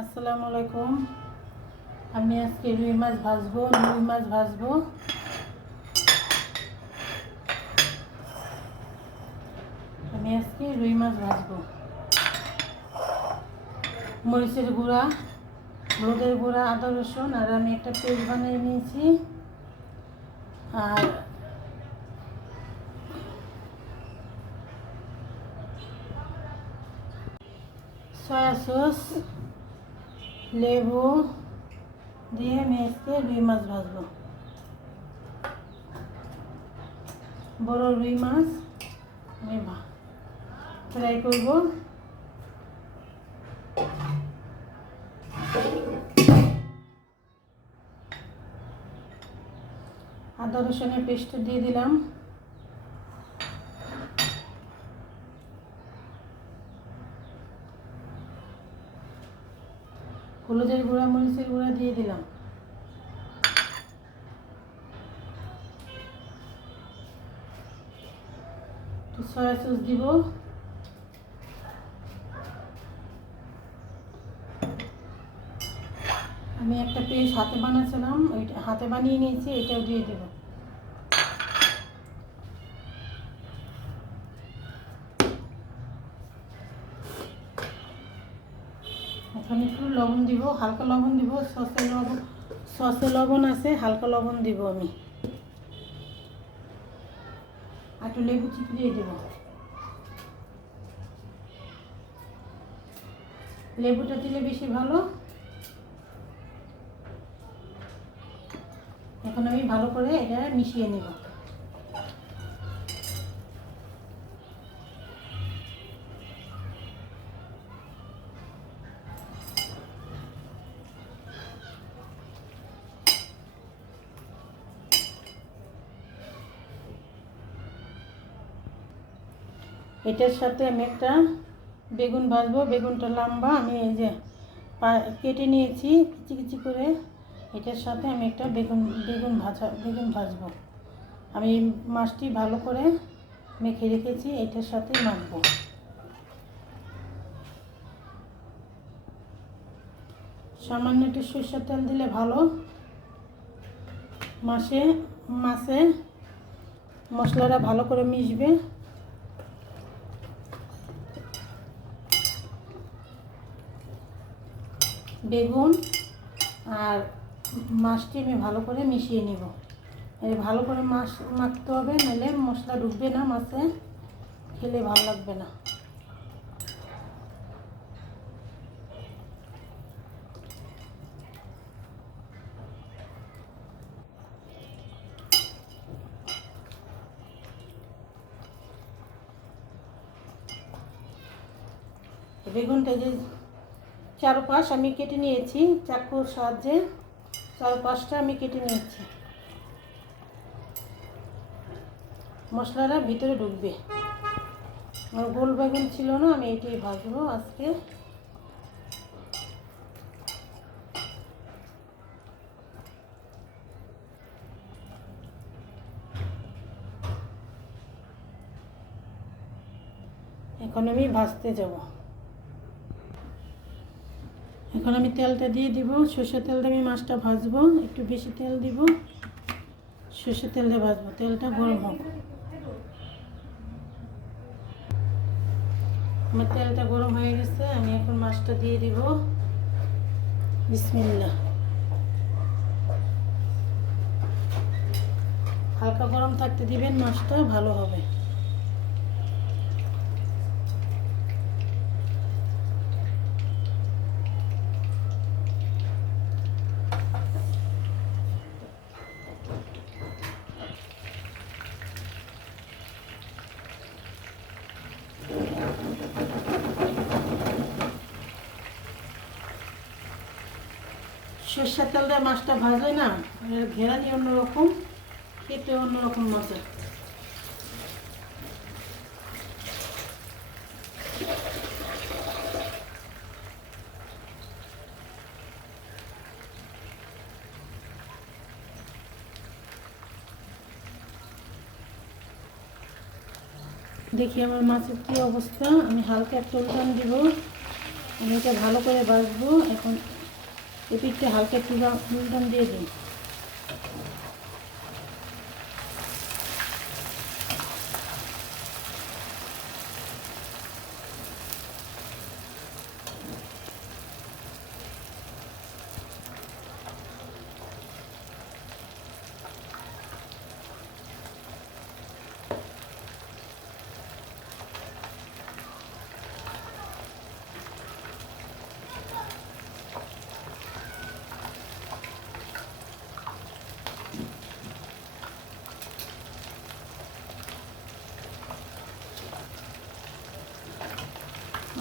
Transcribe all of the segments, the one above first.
আসসালামু আলাইকুম। আমি আজকে রুই মাছ ভাজবো, রুই মাছ ভাজবো। আমি আজকে রুই মাছ ভাজবো। মরিচের গুঁড়া, হলুদের গুঁড়া, আদা রসুন, আর আমি একটা পেস্ট বানিয়ে নিয়েছি। আর সয়া সস লেবু দিয়ে আজকে রুই মাছ ভাজবো। বড় রুই মাছ, আমি ফ্রাই করব। আদা রসুনের পেস্ট দিয়ে দিলাম। হলুদের গুঁড়া, মরিচের গুঁড়া দিয়ে দিলাম। সয়া সস দিব। আমি একটা পেস্ট হাতে বানাচ্ছিলাম ওইটা হাতে বানিয়ে নিয়েছি, এটাও দিয়ে দেবো এখন একটু লবণ দিব, হালকা লবণ দিব, সসে লবণ সসে লবণ আছে, হালকা লবণ দিব আমি। একটু লেবু চিপে দিয়ে দেবো। লেবুটা দিলে বেশি ভালো। এখন আমি ভালো করে এটা মিশিয়ে নেব। এটার সাথে আমি একটা বেগুন ভাজবো, বেগুনটা লম্বা, আমি এই যে কেটে নিয়েছি, কিচি কিচি করে। এটার সাথে আমি একটা বেগুন বেগুন ভাজা, বেগুন ভাজবো। আমি মাছটি ভালো করে মেখে রেখেছি, এটার সাথে মাখবো। সামান্য একটু সরষের তেল দিলে ভালো। মাছে মাছে মশলাটা ভালো করে মিশবে। বেগুন আর মাছটি আমি ভালো করে মিশিয়ে নিব। এই ভালো করে মাছ মাখতে হবে, নাহলে মশলা ঢুকবে না মাছে, খেলে ভালো লাগবে না। বেগুনটা যে চারপাশ আমি কেটে নিয়েছি, চাকুর সাহায্যে চারপাশটা আমি কেটে নিয়েছি। মশলাটা ভিতরে ঢুকবে। আমার গোল বেগুন ছিল না, আমি এটাই ভাজবো আজকে। এখন আমি ভাজতে যাব। এখন আমি তেলটা দিয়ে দিব। সর্ষের তেল দিয়ে আমি মাছটা ভাজবো। একটু বেশি তেল দিব। সর্ষের তেল দিয়ে ভাজবো। তেলটা গরম হোক। আমার তেলটা গরম হয়ে গেছে। আমি এখন মাছটা দিয়ে দিব। বিসমিল্লা হালকা গরম থাকতে দিবেন মাছটা, ভালো হবে। সর্ষের তেল দিয়ে মাছটা ভাজলে না এর ঘেরানি অন্যরকম, খেতে অন্যরকম মজা। দেখি আমার মাছের কী অবস্থা। আমি হালকা একটা উল্টান দিব, আমি এটা ভালো করে ভাজবো। এখন এই পিঠটা হালকা একটু উল্টান দিয়ে দিই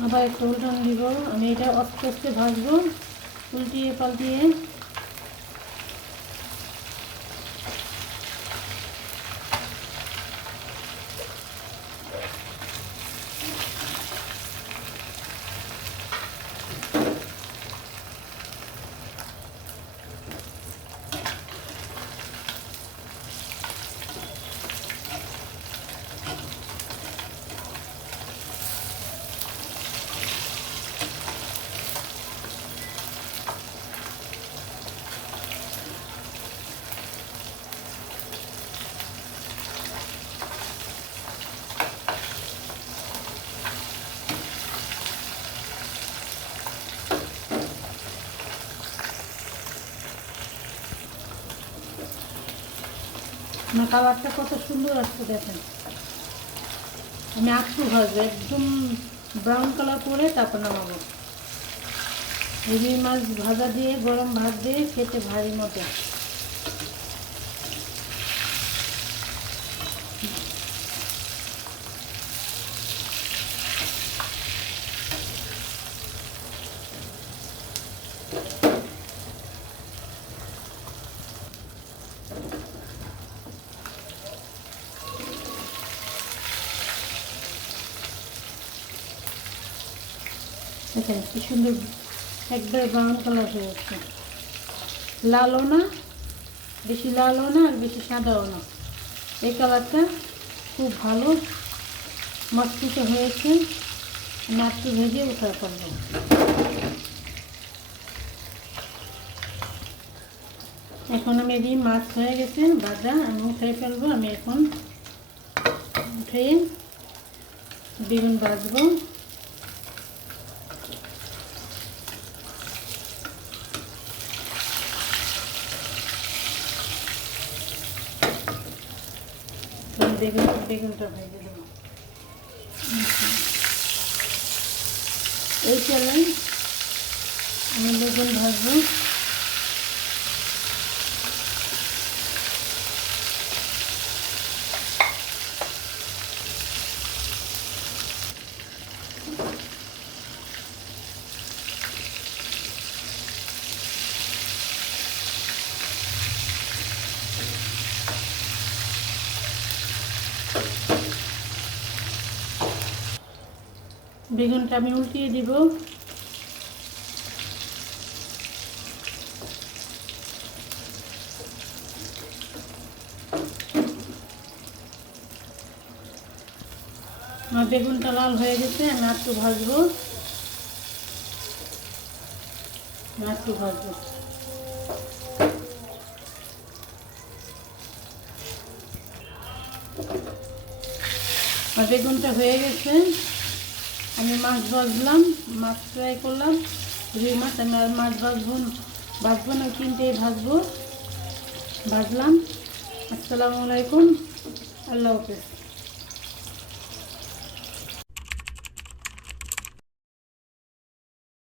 আবার একটু উল্টান দিব। আমি এটা আস্তে আস্তে ভাজবো উল্টিয়ে পাল্টিয়ে না কালারটা কত সুন্দর আসছে দেখেন। আমি একটু ভাজবো একদম ব্রাউন কালার করে তারপর নামাবো। রুই মাছ ভাজা দিয়ে, গরম ভাত দিয়ে খেতে ভারী মজা। দেখেন কি সুন্দর একবার ব্রাউন কালার হয়ে যাচ্ছে লালও না, বেশি লালও না আর বেশি সাদাও না। এই কালারটা খুব ভালো মস্তিতে হয়েছে মাছটি ভেজে উঠার করব। এখন আমি এদিকে মাছ হয়ে গেছে ভাজা আমি উঠে ফেলব, আমি এখন উঠে বেগুন ভাজবো। বেগুন বেগুনটা ভেজে দেব। এই তেলে আমি বেগুন ভাজবো। বেগুনটা আমি উল্টিয়ে দিব। আমার বেগুনটা লাল হয়ে গেছে আমি একটু ভাজবো। একটু ভাজবো। আমার বেগুনটা হয়ে গেছে। আমি মাছ ভাজলাম, মাছ ফ্রাই করলাম। রুই মাছ আমি আর মাছ ভাজবো ভাজবো না কিনতেই ভাজবো। ভাজলাম। আসসালামু আলাইকুম। আল্লাহ হাফেজ।